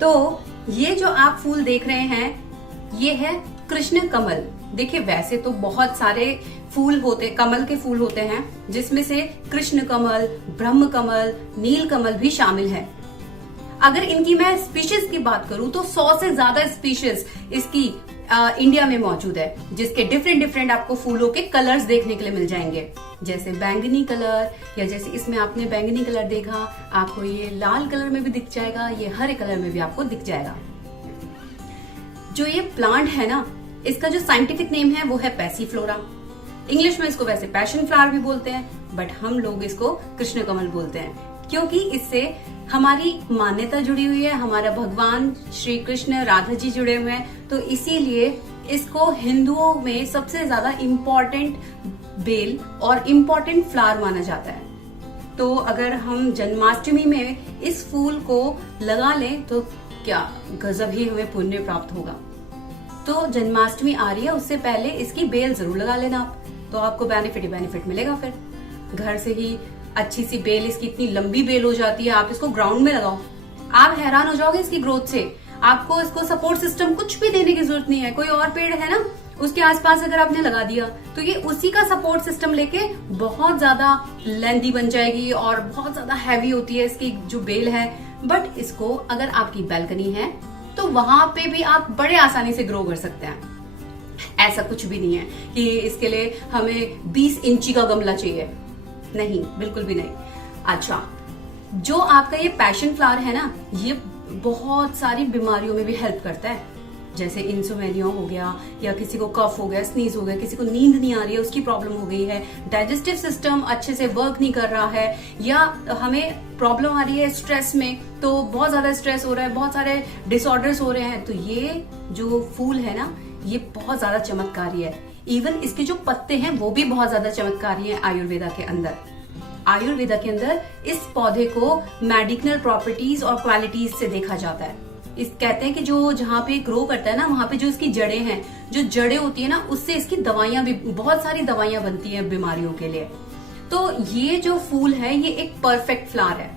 तो ये जो आप फूल देख रहे हैं ये है कृष्ण कमल। देखिए वैसे तो बहुत सारे फूल होते, कमल के फूल होते हैं, जिसमें से कृष्ण कमल, ब्रह्म कमल, नील कमल भी शामिल है। अगर इनकी मैं स्पीशीज की बात करूं तो 100 से ज्यादा स्पीशीज इसकी इंडिया में मौजूद है, जिसके डिफरेंट आपको फूलों के कलर्स देखने के लिए मिल जाएंगे, जैसे बैंगनी कलर, या जैसे इसमें आपने बैंगनी कलर देखा, आपको ये लाल कलर में भी दिख जाएगा, ये हरे कलर में भी आपको दिख जाएगा। जो ये प्लांट है ना, इसका जो साइंटिफिक नेम है वो है पैसीफ्लोरा। इंग्लिश में इसको वैसे पैशन फ्लावर भी बोलते हैं, बट हम लोग इसको कृष्ण कमल बोलते हैं, क्योंकि इससे हमारी मान्यता जुड़ी हुई है, हमारा भगवान श्री कृष्ण, राधा जी जुड़े हुए हैं, तो इसीलिए इसको हिंदुओं में सबसे ज्यादा इम्पोर्टेंट बेल और इम्पोर्टेंट फ्लावर माना जाता है। तो अगर हम जन्माष्टमी में इस फूल को लगा लें तो क्या गजब ही हमें पुण्य प्राप्त होगा। तो जन्माष्टमी आ रही है, उससे पहले इसकी बेल जरूर लगा लेना आप, तो आपको बेनिफिट ही बेनिफिट मिलेगा। फिर घर से ही अच्छी सी बेल, इसकी इतनी लंबी बेल हो जाती है, आप इसको ग्राउंड में लगाओ, आप हैरान हो जाओगे इसकी ग्रोथ से। आपको इसको सपोर्ट सिस्टम कुछ भी देने की जरूरत नहीं है। कोई और पेड़ है ना, उसके आसपास अगर आपने लगा दिया तो ये उसी का सपोर्ट सिस्टम लेके बहुत ज्यादा लेंथी बन जाएगी और बहुत ज्यादा हैवी होती है इसकी जो बेल है। बट इसको अगर आपकी बैल्कनी है तो वहां पे भी आप बड़े आसानी से ग्रो कर सकते हैं। ऐसा कुछ भी नहीं है कि इसके लिए हमें 20 इंची का गमला चाहिए, नहीं, बिल्कुल भी नहीं। अच्छा, जो आपका ये पैशन फ्लावर है ना, ये बहुत सारी बीमारियों में भी हेल्प करता है, जैसे इंसोमेनिया हो गया, या किसी को कफ हो गया, स्नीज हो गया, किसी को नींद नहीं आ रही है, उसकी प्रॉब्लम हो गई है, डाइजेस्टिव सिस्टम अच्छे से वर्क नहीं कर रहा है, या हमें प्रॉब्लम आ रही है स्ट्रेस में, तो बहुत ज्यादा स्ट्रेस हो रहा है, बहुत सारे डिसऑर्डर्स हो रहे हैं, तो ये जो फूल है ना, ये बहुत ज्यादा चमत्कारी है। इवन इसके जो पत्ते हैं वो भी बहुत ज्यादा चमत्कारी हैं आयुर्वेदा के अंदर। आयुर्वेदा के अंदर इस पौधे को मेडिसिनल प्रॉपर्टीज और क्वालिटीज से देखा जाता है। इस कहते हैं कि जो जहाँ पे ग्रो करता है ना, वहां पे जो इसकी जड़ें हैं, जो जड़ें होती है ना, उससे इसकी दवाइयां भी, बहुत सारी दवाइयां बनती हैं बीमारियों के लिए। तो ये जो फूल है ये एक परफेक्ट फ्लावर है।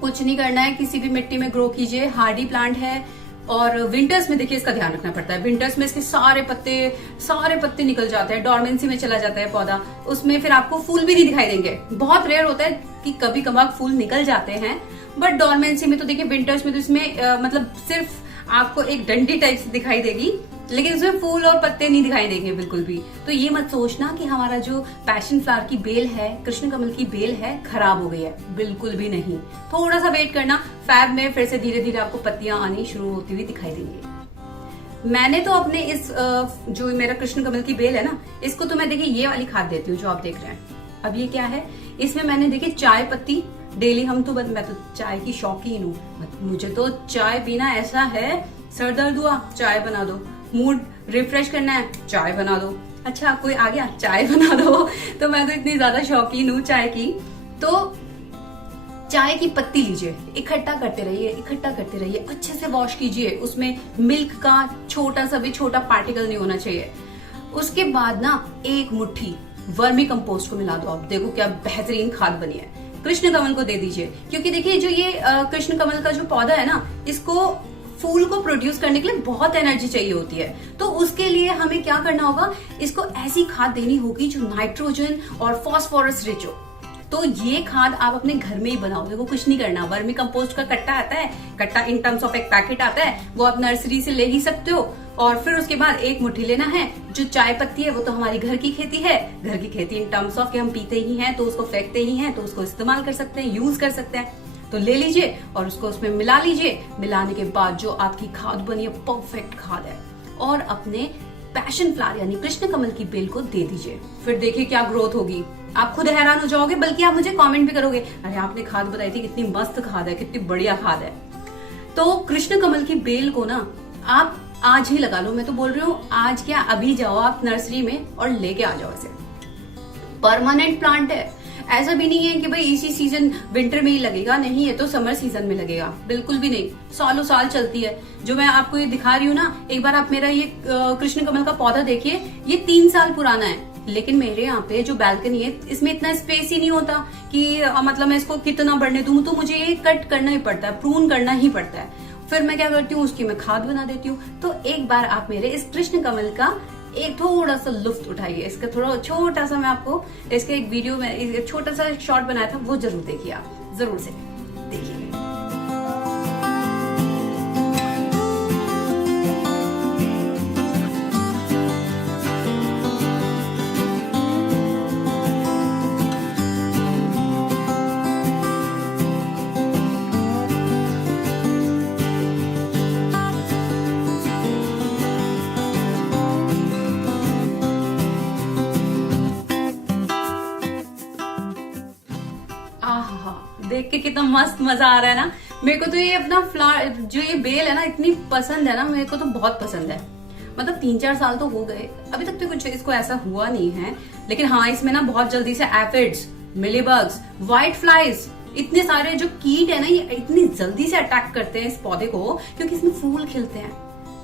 कुछ नहीं करना है, किसी भी मिट्टी में ग्रो कीजिए, हार्डी प्लांट है। और विंटर्स में देखिए इसका ध्यान रखना पड़ता है। विंटर्स में इसके सारे पत्ते निकल जाते हैं, डॉर्मेंसी में चला जाता है पौधा, उसमें फिर आपको फूल भी नहीं दिखाई देंगे। बहुत रेयर होता है कि कभी कभार फूल निकल जाते हैं, बट डॉर्मेंसी में तो देखिए विंटर्स में तो इसमें मतलब सिर्फ आपको एक डंडी टाइप से दिखाई देगी, लेकिन इसमें फूल और पत्ते नहीं दिखाई देंगे बिल्कुल भी। तो ये मत सोचना कि हमारा जो पैशन फ्लावर की बेल है, कृष्ण कमल की बेल है, खराब हो गई है, बिल्कुल भी नहीं। थोड़ा सा वेट करना, फैब में फिर से धीरे धीरे आपको पत्तियां आनी शुरू होती हुई दिखाई देंगी। मैंने तो अपने इस जो मेरा कृष्ण कमल की बेल है ना, इसको तो मैं देखिए ये वाली खाद देती हूँ जो आप देख रहे हैं। अब ये क्या है, इसमें मैंने देखिए चाय पत्ती डेली, मैं तो चाय की शौकीन हूँ, मुझे तो चाय पीना ऐसा है, सर दर्द हुआ चाय बना दो, मूड रिफ्रेश करना है चाय बना दो, अच्छा कोई आ गया चाय बना दो। तो मैं तो इतनी ज्यादा शौकीन हूँ चाय की। तो चाय की पत्ती लीजिए, इकट्ठा करते रहिए, अच्छे से वॉश कीजिए, उसमें मिल्क का छोटा सा भी छोटा पार्टिकल नहीं होना चाहिए। उसके बाद ना एक मुट्ठी वर्मी कंपोस्ट को मिला दो, आप देखो क्या बेहतरीन खाद बनी है। कृष्ण कमल को दे दीजिए, क्योंकि देखिए जो ये कृष्ण कमल का जो पौधा है ना, इसको फूल को प्रोड्यूस करने के लिए बहुत एनर्जी चाहिए होती है। तो उसके लिए हमें क्या करना होगा, इसको ऐसी खाद देनी होगी जो नाइट्रोजन और फॉस्फोरस रिच हो। तो ये खाद आप अपने घर में ही बनाओ, देखो कुछ नहीं करना। वर्मी कंपोस्ट का कट्टा आता है, कट्टा इन टर्म्स ऑफ एक पैकेट आता है, वो आप नर्सरी से ले ही सकते हो। और फिर उसके बाद एक मुट्ठी लेना है। जो चाय पत्ती है वो तो हमारी घर की खेती है, घर की खेती इन टर्म्स ऑफ कि हम पीते ही हैं तो उसको फेंकते ही हैं, तो उसको इस्तेमाल कर सकते हैं, यूज कर सकते हैं। तो ले लीजिए और उसको उसमें मिला लीजिए। मिलाने के बाद जो आपकी खाद बनी है, परफेक्ट खाद है, और अपने पैशन फ्लावर यानी कृष्ण कमल की बेल को दे दीजिए। फिर देखिए क्या ग्रोथ होगी, आप खुद हैरान हो जाओगे, बल्कि आप मुझे कमेंट भी करोगे, अरे आपने खाद बताई थी, कितनी मस्त खाद है, कितनी बढ़िया खाद है। तो कृष्ण कमल की बेल को ना आप आज ही लगा लो, मैं तो बोल रही हूँ आज क्या, अभी जाओ आप नर्सरी में और लेके आ जाओ इसे। परमानेंट प्लांट है, ऐसा भी नहीं है कि भाई इसी सीजन विंटर में ही लगेगा, नहीं है तो समर सीजन में लगेगा, बिल्कुल भी नहीं, सालों साल चलती है। जो मैं आपको ये दिखा रही हूँ ना, एक बार आप मेरा ये कृष्ण कमल का पौधा देखिए, ये 3 साल पुराना है, लेकिन मेरे यहाँ पे जो बैल्कनी है इसमें इतना स्पेस ही नहीं होता कि मतलब मैं इसको कितना बढ़ने दूं, तो मुझे ये कट करना ही पड़ता है, प्रून करना ही पड़ता है। फिर मैं क्या करती हूँ, उसकी मैं खाद बना देती हूँ। तो एक बार आप मेरे इस कृष्ण कमल का एक थोड़ा सा लुत्फ उठाइए। इसका थोड़ा छोटा सा मैं आपको इसके एक वीडियो में एक छोटा सा शॉर्ट बनाया था, वो जरूर देखिए, आप जरूर से देखिए। आहा, देख के कितना मस्त मजा आ रहा है ना। मेरे को तो ये अपना फ्लावर जो ये बेल है ना इतनी पसंद है ना, मेरे को तो बहुत पसंद है। मतलब 3-4 साल तो हो गए, अभी तक तो कुछ इसको ऐसा हुआ नहीं है। लेकिन हाँ, इसमें ना बहुत जल्दी से एफिड्स, मिलीबग्स, व्हाइट फ्लाइज, इतने सारे जो कीट है ना, ये इतनी जल्दी से अटैक करते हैं इस पौधे को, क्योंकि इसमें फूल खिलते हैं,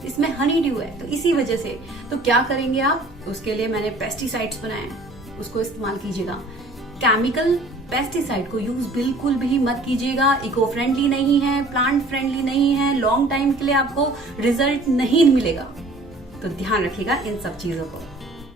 इसमें हनी ड्यू है, तो इसी वजह से। तो क्या करेंगे आप, उसके लिए मैंने पेस्टिसाइड्स बनाए हैं, उसको इस्तेमाल कीजिएगा। केमिकल पेस्टिसाइड को यूज बिल्कुल भी मत कीजिएगा, इको फ्रेंडली नहीं है, प्लांट फ्रेंडली नहीं है, लॉन्ग टाइम के लिए आपको रिजल्ट नहीं मिलेगा। तो ध्यान रखिएगा इन सब चीजों को।